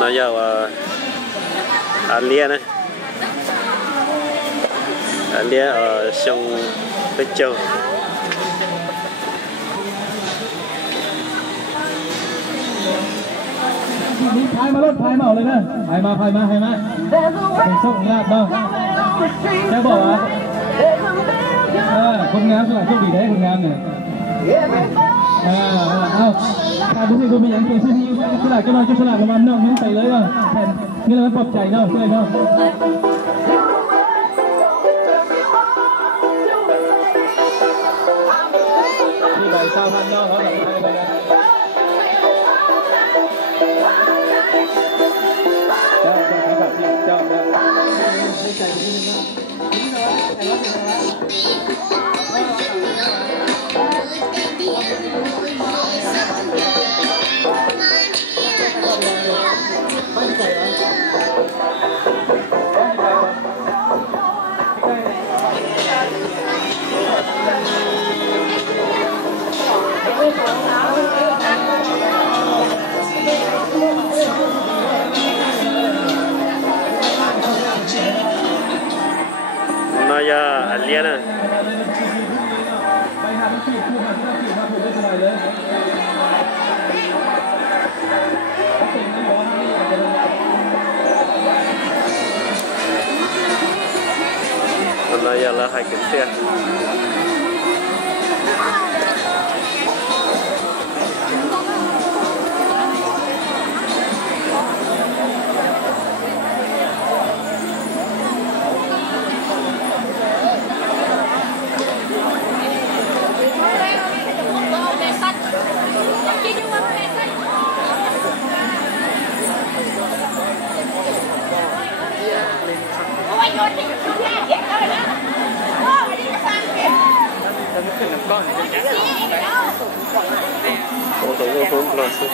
nó giờ ăn lia này ăn lia ở sông Bến Châuพายมารถพายมาเลยนะพายมาเป็นส่งลาบบ้างแค่บอกว่าคนงามสลัดโชคดีได้คนงามเนี่ยเอาถ้าดูให้ดูมีอย่างเก่งที่นี่สลัดก็มาสลัดประมาณน้องมิ้นใส่เลยว่าแทนนี่เราปลอบใจเนาะใช่ไหมเนาะที่ใบชาวพันนอกเขาแบบไปเลยnó giờ ăn lia này nó giờ là hai cái xe không lo sức